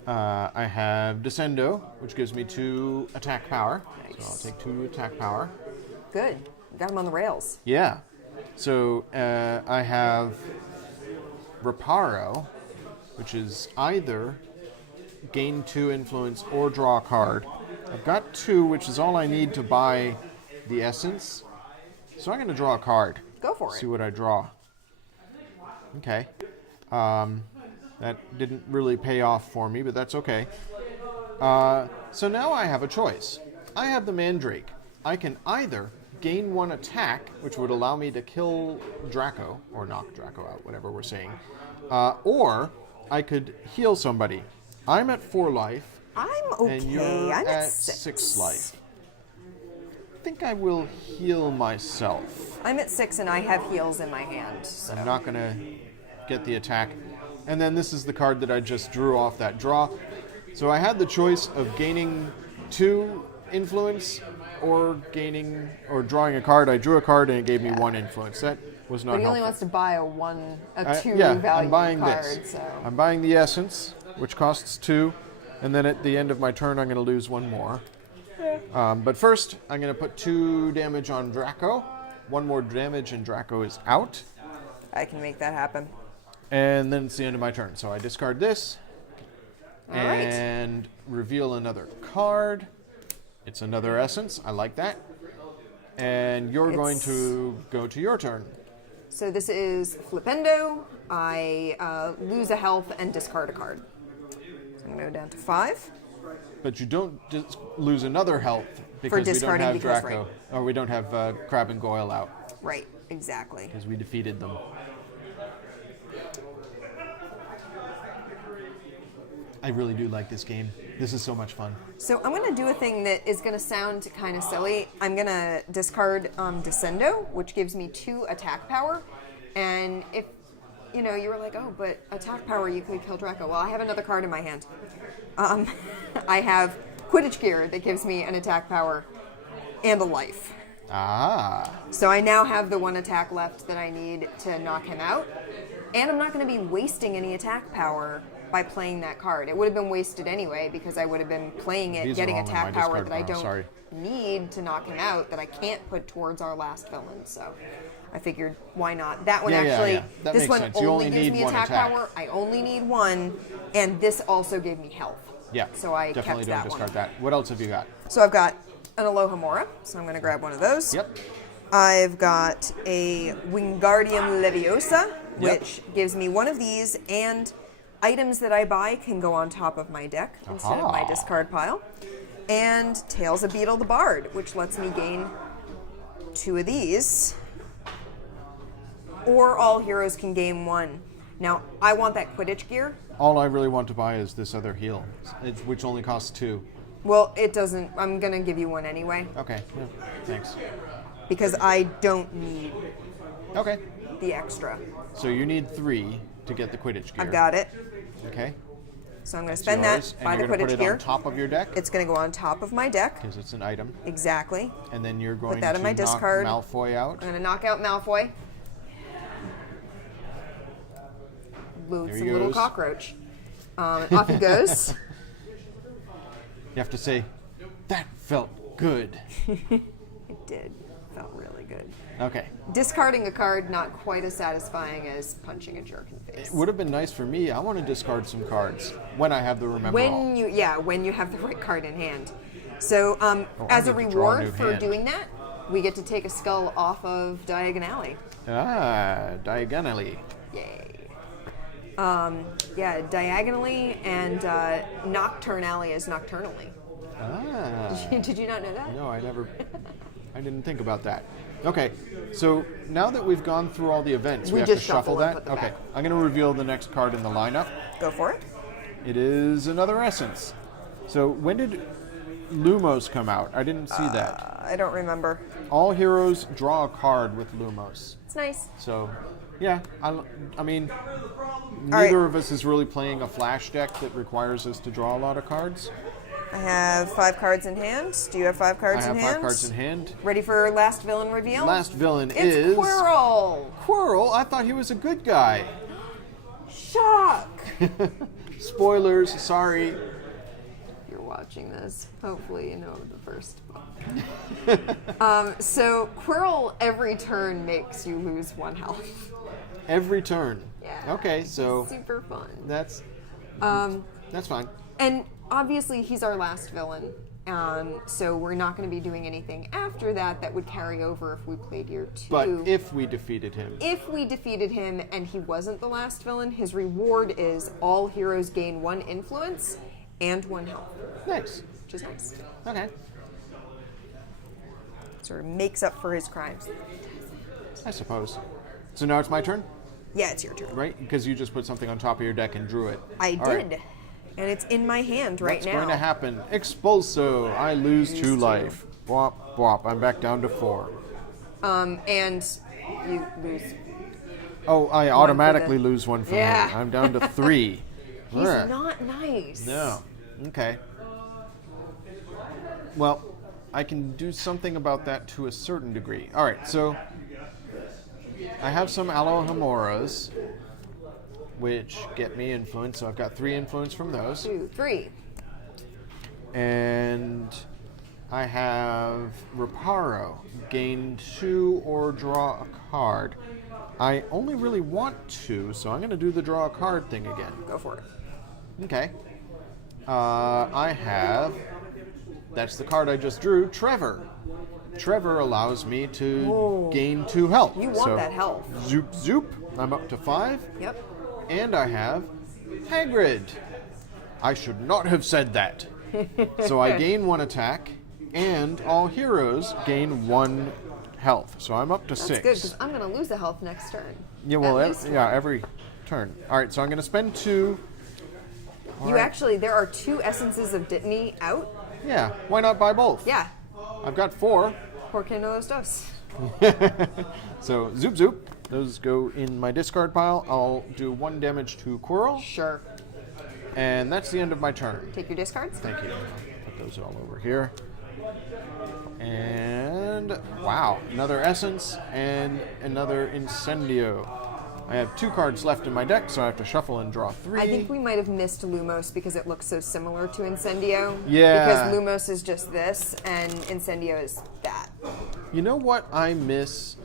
I have Descendo, which gives me 2 attack power. Nice. So I'll take 2 attack power. Good. Got him on the rails. Yeah. So I have Reparo, which is either gain 2 influence or draw a card. I've got 2, which is all I need to buy the essence. So I'm going to draw a card. Go for it. See what I draw. Okay. That didn't really pay off for me, but that's okay. So now I have a choice. I have the Mandrake. I can either gain 1 attack, which would allow me to kill Draco, or knock Draco out, whatever we're saying, or I could heal somebody. I'm at 4 life, I'm okay. and you're I'm at at 6 life. I think I will heal myself. I'm at 6 and I have heals in my hand. So. I'm not going to get the attack. And then this is the card that I just drew off that draw. So I had the choice of gaining 2 influence or drawing a card. I drew a card and it gave me 1 influence. That was not But he helpful. only wants to buy a 2 Yeah, value I'm buying card. this. So. I'm buying the essence, which costs 2, and then at the end of my turn, I'm going to lose 1 more. But first, I'm going to put 2 damage on Draco. 1 more damage, and Draco is out. I can make that happen. And then it's the end of my turn. So I discard this All right. and reveal another card. It's another essence. I like that. And you're going to go to your turn. So this is Flipendo. I lose a health and discard a card. So I'm going to go down to 5. But you don't lose another health because we don't discarding have because, Draco. right. Or we don't have Crab and Goyle out Right, exactly. because we defeated them. I really do like this game. This is so much fun. So I'm going to do a thing that is going to sound kind of silly. I'm going to discard Descendo, which gives me 2 attack power. And if, you know, you were like, oh, but attack power, you could kill Draco. Well, I have another card in my hand. I have Quidditch Gear that gives me an attack power and a life. Ah. So I now have the 1 attack left that I need to knock him out. And I'm not going to be wasting any attack power by playing that card. It would have been wasted anyway because I would have been playing it, These getting are all in attack my power discard that I pile, don't sorry. need to knock him out, that I can't put towards our last villain. So I figured, why not? That one Yeah, actually, That this makes one sense. You only only gives need me one attack attack. power. I only need 1, and this also gave me health. Yeah. So I definitely kept don't that discard one. that. What else have you got? So I've got an Aloha Mora, so I'm going to grab one of those. Yep. I've got a Wingardium Leviosa, Yep. which gives me 1 of these, and items that I buy can go on top of my deck instead of my Aha. discard pile. And Tails of Beetle the Bard, which lets me gain 2 of these. Or all heroes can gain 1. Now, I want that Quidditch gear. All I really want to buy is this other heal, which only costs 2. Well, it doesn't. I'm going to give you 1 anyway, Okay. Yeah. Thanks. because I don't need Okay. the extra. So you need 3 to get the Quidditch gear. I've got it. Okay. So I'm going to It's spend yours, that, and buy the you're gonna Quidditch put it gear. on top of your deck It's going to go on top of my deck. because it's an item, Exactly. and then you're going that to in my knock discard. Malfoy out. I'm going to knock out Malfoy. Load There some he little goes. cockroach. And off he goes. You have to say, that felt good. It did. Felt really good. Okay. Discarding a card, not quite as satisfying as punching a jerk in the face. It would have been nice for me. I want to discard some cards when I have the remember all. When you have the right card in hand. So I as a need to draw a reward new for hand. doing that, we get to take a skull off of Diagon Alley. Ah, diagonally. Yay. Yeah, diagonally, and Nocturne Alley is nocturnally. Ah. Did you not know that? No, I didn't think about that. Okay, so now that we've gone through all the events, we have just to shuffle shuffle and that? put them Okay, back. I'm going to reveal the next card in the lineup. Go for it. It is another Essence. So when did Lumos come out? I didn't see that. I don't remember. All heroes draw a card with Lumos. It's nice. So, yeah, I mean, right. neither of us is really playing a flash deck that requires us to draw a lot of cards. I have 5 cards in hand. Do you have 5 cards I in have hand? 5 cards in hand. Ready for last villain reveal? Last villain it's is... Quirrell. Quirrell? I thought he was a good guy. Shock. Spoilers, sorry. You're watching this. Hopefully you know the first book. So Quirrell every turn makes you lose 1 health. Every turn. Yeah. Okay, so It's super fun. that's fine. And obviously he's our last villain. So we're not going to be doing anything after that that would carry over if we played year 2. But if we defeated him, If we defeated him and he wasn't the last villain, his reward is all heroes gain 1 influence and 1 health, nice. which is nice. Okay, Sort of makes up for his crimes. I suppose. So now it's my turn, Yeah, it's your turn. right? Because you just put something on top of your deck and drew it. I All right. did. And it's in my hand right What's now. going to happen? Expulso. I lose 2 2. life. Bwop, bwop. I'm back down to 4. And you lose. Oh, I automatically lose 1 from Yeah. him. I'm down to 3. He's Ugh. not nice. No. Okay. Well, I can do something about that to a certain degree. All right, so I have some Alohamoras, which get me influence. So I've got 3 influence from those. 2, 3. And I have Reparo. Gain 2 or draw a card. I only really want 2, so I'm going to do the draw a card thing again. Go for it. Okay. I have, that's the card I just drew, Trevor. Trevor allows me to gain 2 health. You want that health. Zoop, zoop. I'm up to 5. Yep. And I have Hagrid. I should not have said that. So I gain 1 attack, and all heroes gain 1 health. So I'm up to 6. That's good, because I'm going to lose a health next turn. Yeah, well, At least every turn. All right, so I'm going to spend 2. You actually, there are 2 essences of Dittany out. Yeah, why not buy both? Yeah. I've got 4. Por qué no los dos? So, zoop zoop. Those go in my discard pile. I'll do 1 damage to Quirrell, Sure. and that's the end of my turn. Take your discards. Thank you. Put those all over here. And, wow, another Essence and another Incendio. I have 2 cards left in my deck, so I have to shuffle and draw 3. I think we might have missed Lumos because it looks so similar to Incendio. Yeah. Because Lumos is just this, and Incendio is that. You know what I miss?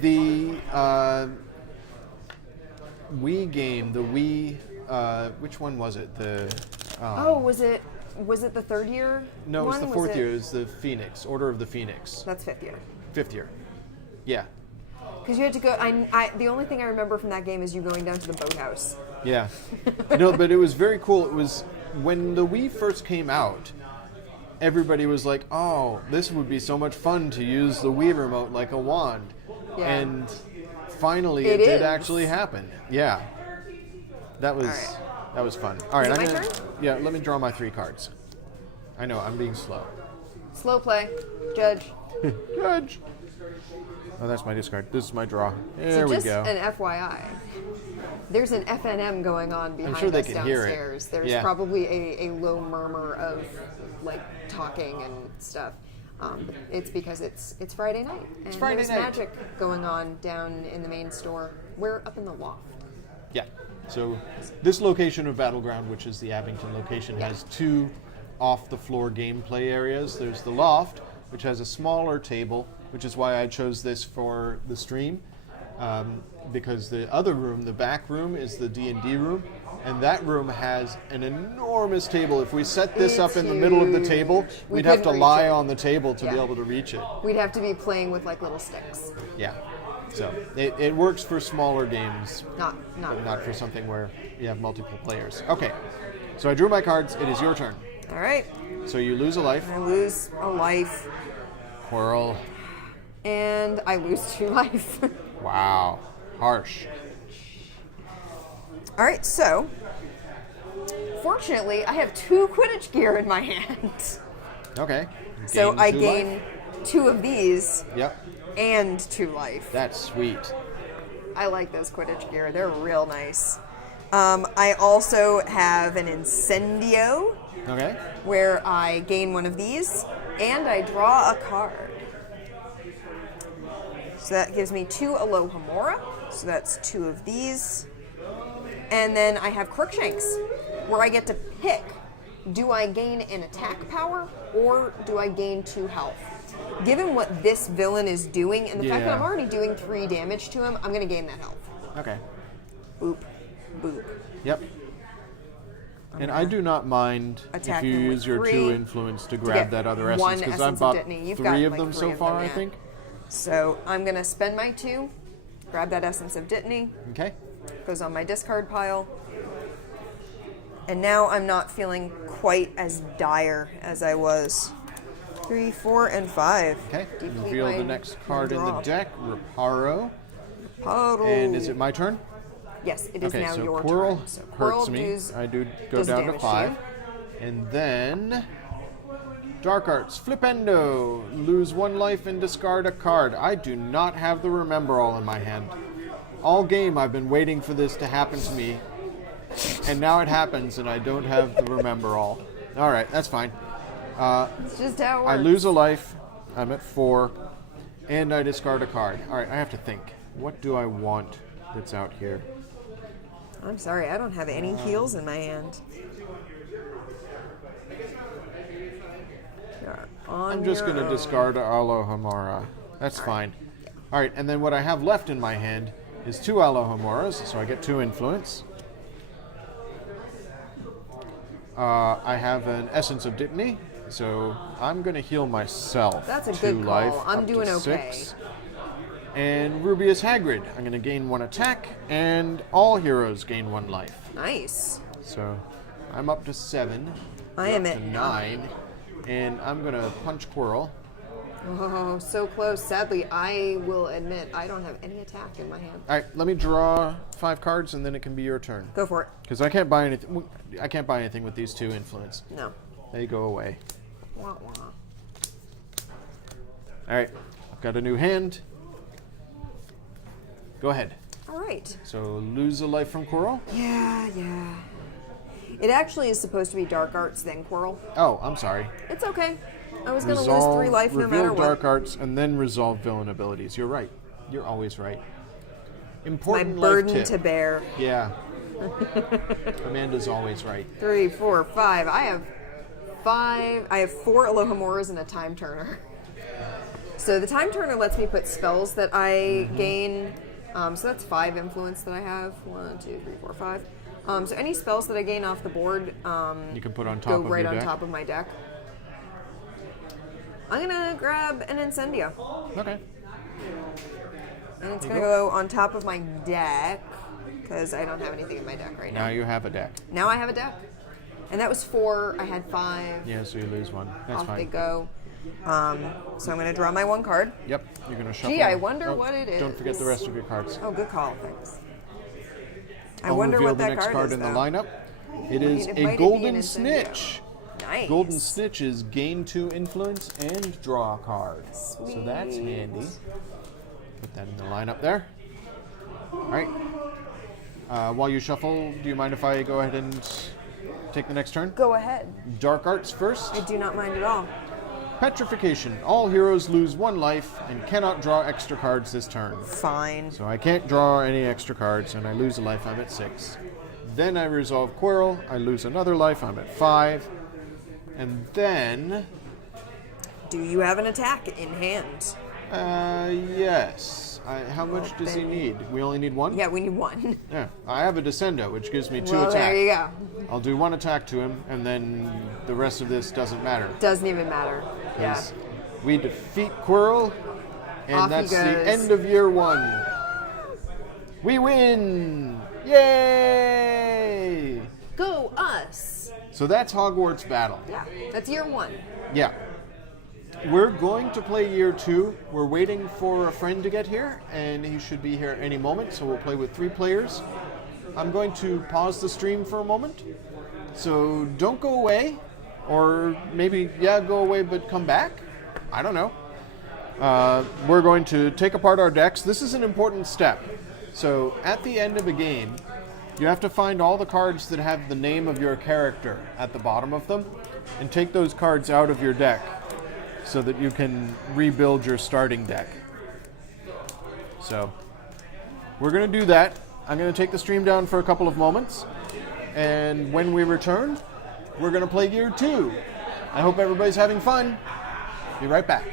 The Wii game, the Wii, which one was it? Was it the 3rd year? No, it was one? the 4th year. It was the Phoenix, Order of the Phoenix. That's 5th year. 5th year. Yeah. Because you had to go. The only thing I remember from that game is you going down to the boathouse. Yeah. No, but it was very cool. It was when the Wii first came out, everybody was like, oh, this would be so much fun to use the Wii remote like a wand. Yeah. And finally it did actually happen. Yeah. That was fun. All right, Is it my turn? Yeah, let me draw my 3 cards. I know, I'm being slow. Slow play. Judge. Judge. Oh, that's my discard. This is my draw. There we go. Just an FYI, there's an FNM going on behind sure they us can hear it. downstairs. There's Yeah. probably a low murmur of like talking and stuff. It's because it's Friday night and Friday there's night. magic going on down in the main store. We're up in the loft. Yeah. So this location of Battleground, which is the Abington location, has 2 off-the-floor gameplay areas. There's the loft, which has a smaller table, which is why I chose this for the stream, because the other room, the back room, is the D&D room, and that room has an enormous table. If we set this up in the middle of the table, we'd have to couldn't lie reach it. on the table to be Yeah. able to reach it. We'd have to be playing with like little sticks. Yeah. So it works for smaller games, Not. but not for something where you have multiple players. Okay. So I drew my cards. It is your turn. All right. So you lose a life. I lose a life Quirrell. and I lose 2 life. Wow. Harsh. All right, so fortunately, I have 2 Quidditch gear in my hand. Okay. So I 2 gain life. 2 of these Yep. and 2 life. That's sweet. I like those Quidditch gear. They're real nice. I also have an Incendio Okay. where I gain 1 of these and I draw a card. So that gives me 2 Alohomora. So that's 2 of these. And then I have Crookshanks, where I get to pick, do I gain an attack power or do I gain 2 health? Given what this villain is doing and the fact that I'm already doing 3 damage to him, I'm going to gain that health. Okay. Boop, boop. Yep. And I do not mind if Attack you him with use your 3 2 influence to get grab that other 1 essence, because essence I've of bought Dittany. You've 3 got, of like, them 3 so of far, them, I yeah. think. So I'm going to spend my 2, grab that essence of Dittany, Okay. goes on my discard pile. And now I'm not feeling quite as dire as I was. 3, 4, and 5. Okay. Deplete Reveal my the next card in the draw. deck, Reparo. Puddle. And is it my turn? Yes, it is Okay, now so your Quirrell turn. So hurts Quirrell me. I do go does down to damage 5. you. And then Dark Arts, Flipendo. Lose 1 life and discard a card. I do not have the Remember All in my hand. All game I've been waiting for this to happen to me. And now it happens and I don't have the Remember All. Alright, that's fine. It's just how it works. I lose a life. I'm at 4. And I discard a card. Alright, I have to think. What do I want that's out here? I'm sorry, I don't have any heals in my hand. You're on I'm just your going to own. discard Alohamara. That's fine. All right, and then what I have left in my hand is 2 Alohamoras, so I get 2 influence. I have an Essence of Dittany, so I'm going to heal myself. That's a 2 good call. life, I'm up to doing okay. 6. And Rubius Hagrid, I'm going to gain 1 attack, and all heroes gain 1 life. Nice. So I'm up to 7. I You're am up at to 9. And I'm going to punch Quirrell. Oh, so close. Sadly, I will admit I don't have any attack in my hand. All right, let me draw 5 cards, and then it can be your turn. Go for it. Because I can't buy anything. I can't buy anything with these 2 influence. No. They go away. Wah, wah. All right, I've got a new hand. Go ahead. All right. So lose a life from Quirrell. Yeah. It actually is supposed to be Dark Arts, then Quirrell. Oh, I'm sorry. It's okay. I was going to lose 3 life no matter reveal what. Dark Arts, and then resolve villain abilities. You're right. You're always right. My Important burden life to tip. bear. Yeah. Amanda's always right. 3, 4, 5. I have 4 Alohamoras and a Time Turner. So the Time Turner lets me put spells that I gain. So that's 5 influence that I have. 1, 2, 3, 4, 5. So any spells that I gain off the board You can put on top go of your right on deck. top of my deck. I'm going to grab an Incendio. Okay. And it's You going to go. go on top of my deck because I don't have anything in my deck right now. Now you have a deck. Now I have a deck. And that was 4. I had 5. Yeah, so you lose 1. That's Off fine. they go. So I'm going to draw my 1 card. Yep. You're gonna shuffle. Gee, I wonder what it Don't forget the is. rest of your cards. Oh, good call. Thanks. I I'll wonder reveal what the that next card in is, the though. lineup. It is It might a be an Golden Incendio. Snitch. Nice. Golden Snitch is gain 2 influence and draw a card. Sweet. So that's handy. Put that in the lineup there. All right. While you shuffle, do you mind if I go ahead and take the next turn? Go ahead. Dark Arts first. I do not mind at all. Petrification. All heroes lose 1 life and cannot draw extra cards this turn. Fine. So I can't draw any extra cards, and I lose a life. I'm at 6. Then I resolve Quirrell. I lose another life. I'm at 5. And then, Do you have an attack in hand? yes. How much does he need? We only need 1? Yeah, we need 1. Yeah. I have a Descendo, which gives me 2 Well, attack. there you go. I'll do 1 attack to him, and then the rest of this doesn't matter. Doesn't even matter. Yeah. 'Cause we defeat Quirrell, and Off he that's the goes. end of year 1. We win! Yay! Go us. So that's Hogwarts Battle. Yeah, that's year 1. Yeah. We're going to play year 2. We're waiting for a friend to get here, and he should be here any moment, so we'll play with 3 players. I'm going to pause the stream for a moment, so don't go away, or maybe, go away but come back. I don't know. We're going to take apart our decks. This is an important step. So at the end of a game, you have to find all the cards that have the name of your character at the bottom of them, and take those cards out of your deck, so that you can rebuild your starting deck. So, we're going to do that. I'm going to take the stream down for a couple of moments, and when we return, we're going to play Year 2. I hope everybody's having fun. Be right back.